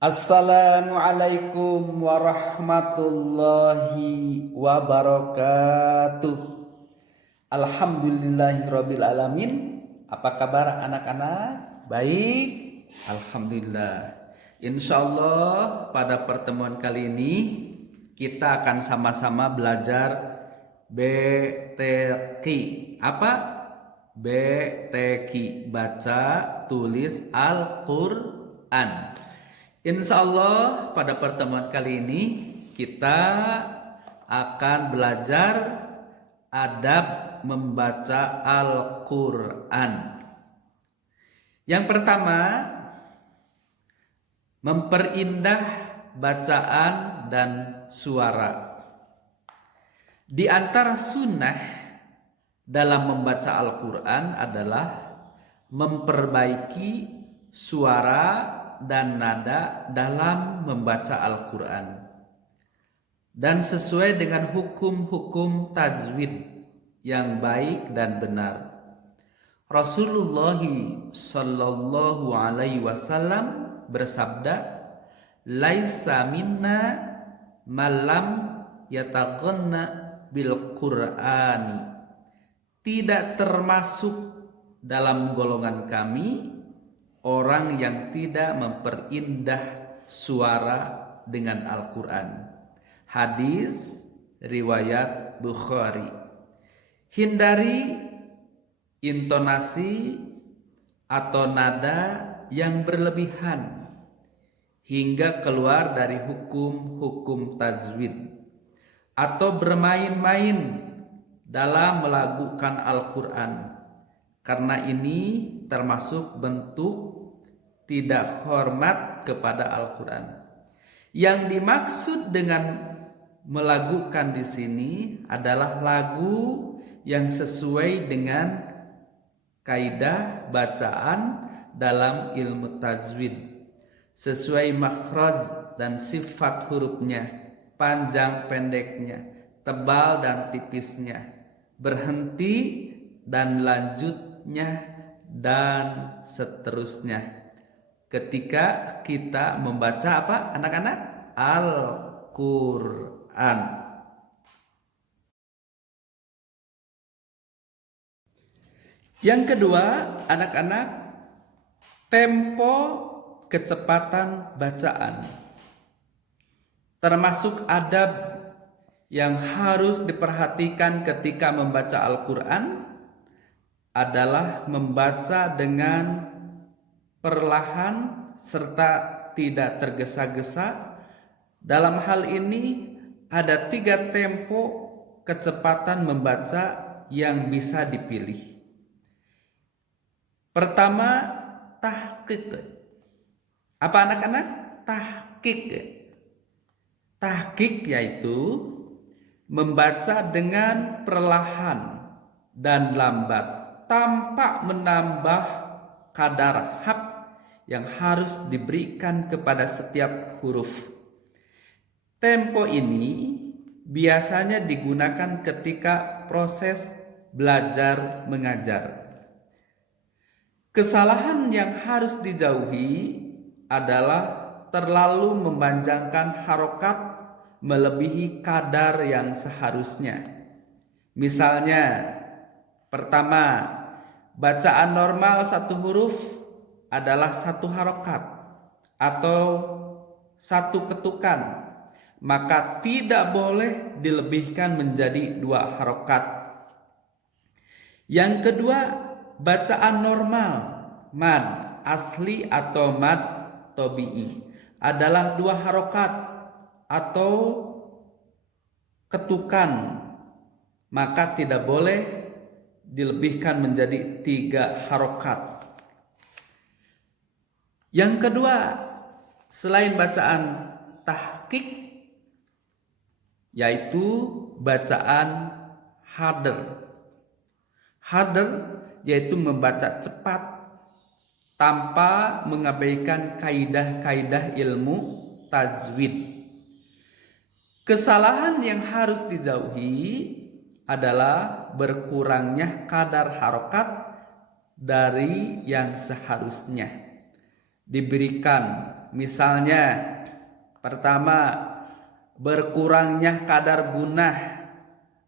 Assalamualaikum warahmatullahi wabarakatuh. Alhamdulillahirabbil alamin. Apa kabar anak-anak? Baik, alhamdulillah. Insyaallah pada pertemuan kali ini kita akan sama-sama belajar BTQ. Apa? BTQ, baca tulis Al-Qur'an. Insya Allah pada pertemuan kali ini kita akan belajar adab membaca Al-Quran. Yang pertama, memperindah bacaan dan suara. Di antara sunnah dalam membaca Al-Quran adalah memperbaiki suara dan nada dalam membaca Al-Quran dan sesuai dengan hukum-hukum tajwid yang baik dan benar. Rasulullah Shallallahu Alaihi Wasallam bersabda, "Laisa minna malam yataqanna bil Qur'ani." Tidak termasuk dalam golongan kami orang yang tidak memperindah suara dengan Al-Quran. Hadis riwayat Bukhari. Hindari intonasi atau nada yang berlebihan hingga keluar dari hukum-hukum tajwid atau bermain-main dalam melagukan Al-Quran, karena ini termasuk bentuk tidak hormat kepada Al-Quran. Yang dimaksud dengan melagukan di sini adalah lagu yang sesuai dengan kaidah bacaan dalam ilmu tajwid, sesuai makhraj dan sifat hurufnya, panjang pendeknya, tebal dan tipisnya, berhenti dan lanjutnya, dan seterusnya. Ketika kita membaca apa anak-anak? Al-Quran. Yang kedua anak-anak, tempo kecepatan bacaan. Termasuk adab yang harus diperhatikan ketika membaca Al-Quran adalah membaca dengan perlahan serta tidak tergesa-gesa. Dalam hal ini ada 3 tempo kecepatan membaca yang bisa dipilih. Pertama, tahqiq. Apa anak-anak? Tahqiq. Tahqiq yaitu membaca dengan perlahan dan lambat tanpa menambah kadar hak yang harus diberikan kepada setiap huruf. Tempo ini biasanya digunakan ketika proses belajar mengajar. Kesalahan yang harus dijauhi adalah terlalu memanjangkan harokat melebihi kadar yang seharusnya. Misalnya, pertama, bacaan normal satu huruf adalah 1 harokat atau 1 ketukan, maka tidak boleh dilebihkan menjadi 2 harokat. Yang kedua, bacaan normal mad asli atau mad tobi'i adalah 2 harokat atau ketukan, maka tidak boleh dilebihkan menjadi 3 harokat. Yang kedua, selain bacaan tahqiq, yaitu bacaan hadr. Hadr yaitu membaca cepat tanpa mengabaikan kaidah-kaidah ilmu tajwid. Kesalahan yang harus dijauhi adalah berkurangnya kadar harokat dari yang seharusnya. Diberikan misalnya pertama, berkurangnya kadar gunah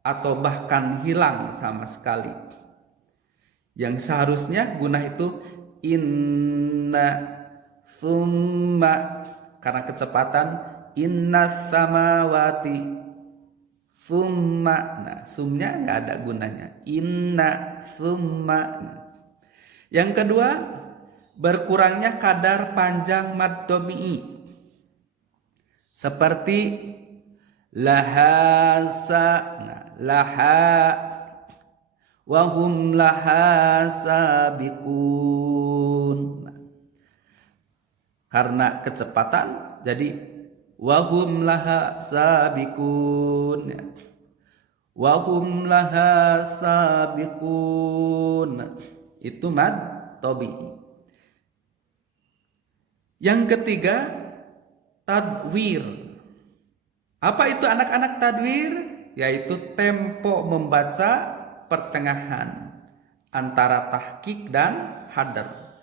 atau bahkan hilang sama sekali. Yang seharusnya gunah itu inna summa, karena kecepatan inna samawati summa. Nah, sumnya nggak ada gunanya. Inna summa. Yang kedua, berkurangnya kadar panjang mad domi'i. Seperti lahasa, nah, laha, wahum laha sabiqun. Nah, karena kecepatan, jadi wahum laha sabiqun. Wahum laha sabiqun. Itu mad tabi'i. Yang ketiga, tadwir. Apa itu anak-anak tadwir? Yaitu tempo membaca pertengahan antara tahqiq dan hadar.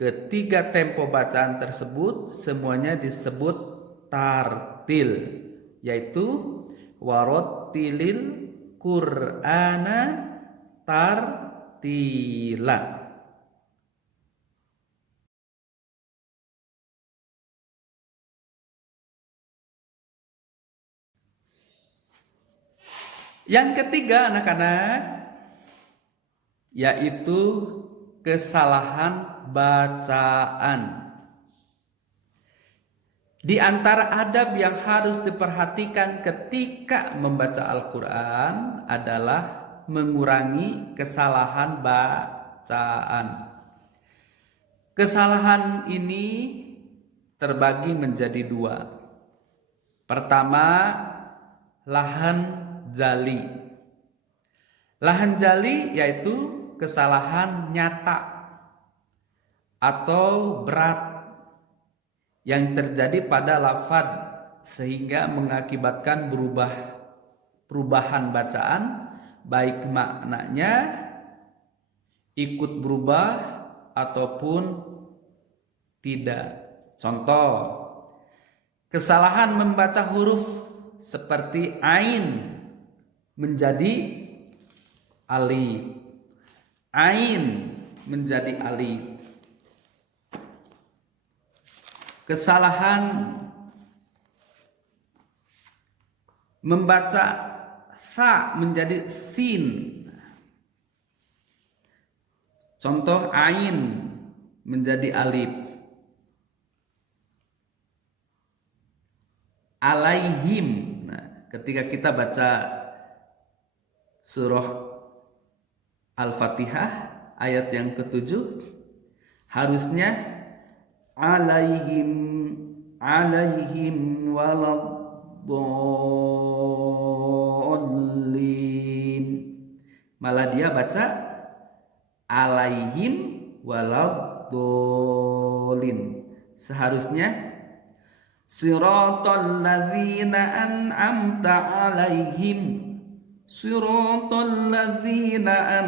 Ketiga tempo bacaan tersebut semuanya disebut tartil, yaitu warattilil Qur'ana tartila. Yang ketiga anak-anak, yaitu kesalahan bacaan. Di antara adab yang harus diperhatikan ketika membaca Al-Quran adalah mengurangi kesalahan bacaan. Kesalahan ini terbagi menjadi dua. Pertama, lahan jali. Lahan jali yaitu kesalahan nyata atau berat yang terjadi pada lafaz sehingga mengakibatkan perubahan bacaan, baik maknanya ikut berubah ataupun tidak. Contoh, kesalahan membaca huruf seperti ain menjadi alif, ain menjadi alif. Kesalahan membaca sa menjadi sin. Contoh, ain menjadi alif. Alaihim. Nah, ketika kita baca surah Al-Fatihah ayat yang ke-7, harusnya alaihim waladdallin. Malah dia baca alaihim waladdallin. Seharusnya siratal ladzina an'amta alaihim, siratal ladzina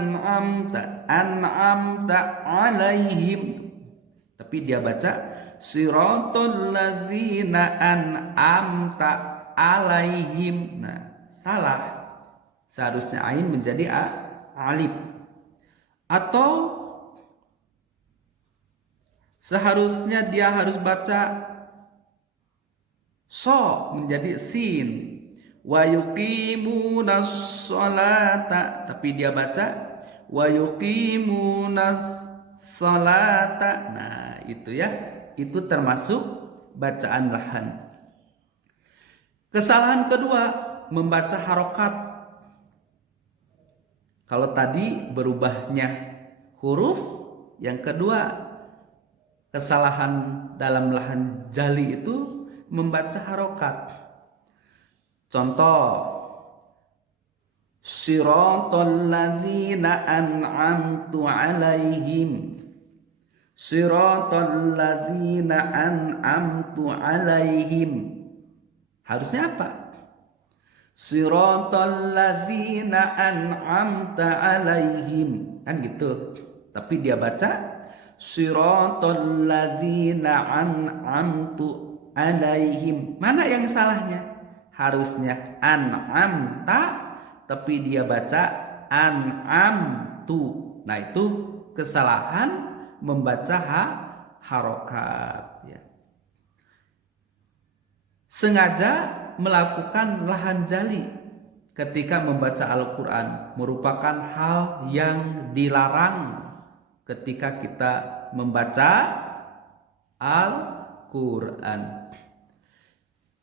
an'amta alaihim. Tapi dia baca siratal ladzina an'amta alaihim. Nah, salah. Seharusnya ain menjadi alif. Atau seharusnya dia harus baca so menjadi sin. Wa yuqimunas sholata, tapi dia baca wa yuqimunas sholata. Nah, itu ya, itu termasuk bacaan lahan. Kesalahan kedua, membaca harokat. Kalau tadi berubahnya huruf, yang kedua kesalahan dalam lahan jali itu membaca harokat. Contoh, siratal ladzina an'amtu alaihim, siratal ladzina an'amtu alaihim. Harusnya apa? Siratal ladzina an'amta alaihim, kan gitu. Tapi dia baca Shiratal ladzina an'amtu alaihim. Mana yang salahnya? Harusnya an'amta, tapi dia baca an'amtu. Nah, itu kesalahan membaca harokat ya. Sengaja melakukan lahan jali ketika membaca Al-Quran merupakan hal yang dilarang ketika kita membaca Al-Quran.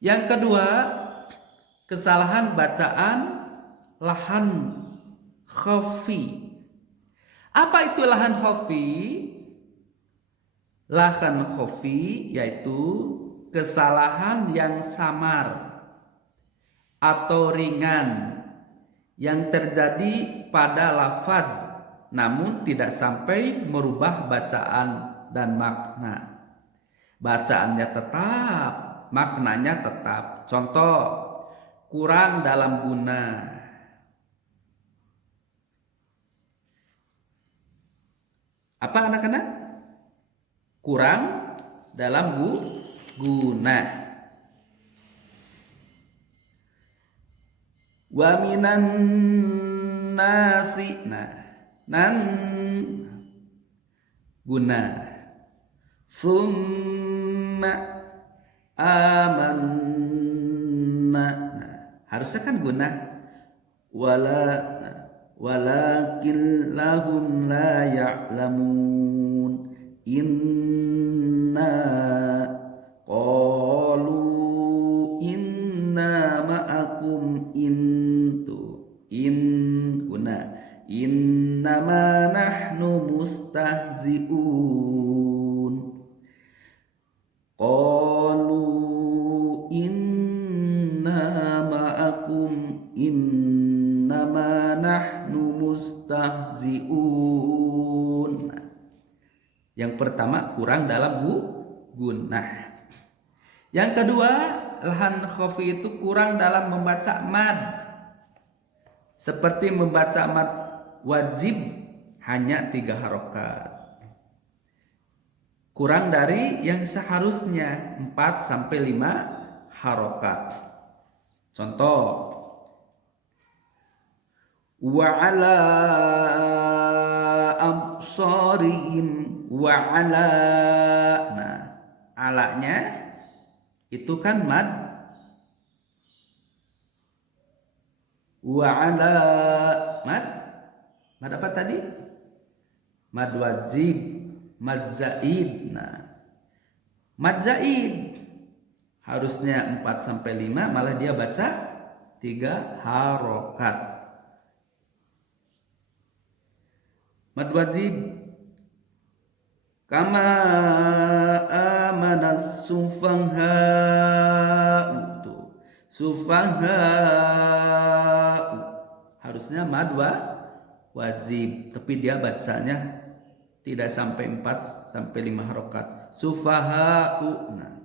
Yang kedua, kesalahan bacaan lahan khafi. Apa itu lahan khafi? Lahan khafi yaitu kesalahan yang samar atau ringan yang terjadi pada lafaz namun tidak sampai merubah bacaan dan makna. Bacaannya tetap, maknanya tetap. Contoh, kurang dalam guna. Apa anak-anak? Kurang dalam guna. Wa minan nasi. Nan guna. Summa amanna. Harusnya kan guna. Walakin lahum la ya'lamun. Inna qalu inna ma'akum guna. Innama nahnu mustahzi'un. Qalu inna ma'akum innama nahnu mustahzi'un. Yang pertama, kurang dalam gunah. Yang kedua, lahan khafi itu kurang dalam membaca mad. Seperti membaca mad wajib hanya 3 harokat. Kurang dari yang seharusnya 4 sampai 5 harokat. Contoh, wa ala absarihim wa ala. Nah, alanya itu kan mad. Wa ala mad apa tadi? Mad wajib, mad zaid. Nah, mad zaid harusnya 4 sampai 5, malah dia baca 3 harokat. Mad wajib kama amanas sufaha harusnya mad wajib, tapi dia bacanya tidak sampai 4 sampai 5 harokat. Sufaha'u. Nah,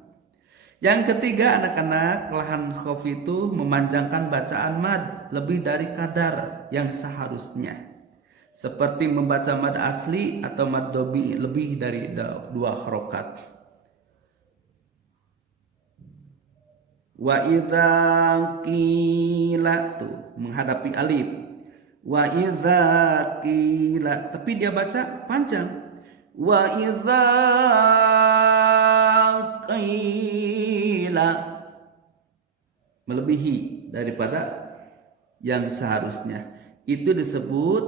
yang ketiga, anak-anak, lahan khafi itu memanjangkan bacaan mad lebih dari kadar yang seharusnya. Seperti membaca mad asli atau mad dobi lebih dari 2 harokat. Wa idza qila, tuh menghadapi alif. Wa idza qila, tapi dia baca panjang. Wa idza qila, melebihi daripada yang seharusnya. Itu disebut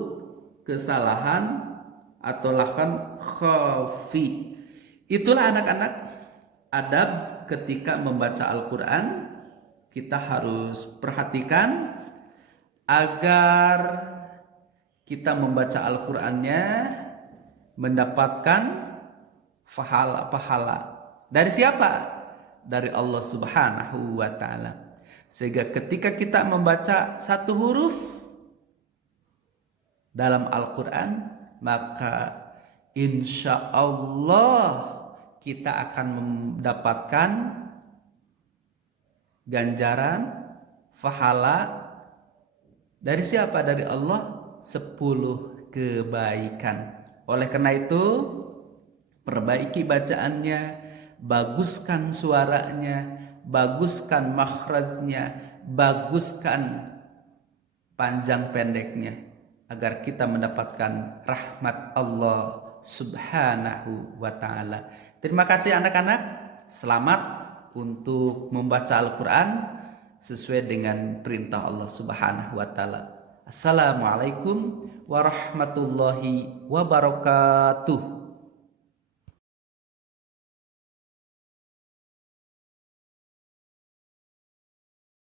kesalahan atau lahan khafi. Itulah anak-anak adab ketika membaca Al-Quran. Kita harus perhatikan agar kita membaca Al-Qurannya mendapatkan pahala. Dari siapa? Dari Allah Subhanahu wa ta'ala. Sehingga ketika kita membaca satu huruf dalam Al-Quran, maka insya Allah kita akan mendapatkan ganjaran pahala dari siapa? Dari Allah, 10 kebaikan. Oleh karena itu, perbaiki bacaannya, baguskan suaranya, baguskan makhrajnya, baguskan panjang pendeknya, agar kita mendapatkan rahmat Allah Subhanahu wa ta'ala. Terima kasih anak-anak, selamat untuk membaca Al-Quran sesuai dengan perintah Allah Subhanahu wa ta'ala. Assalamualaikum warahmatullahi wabarakatuh.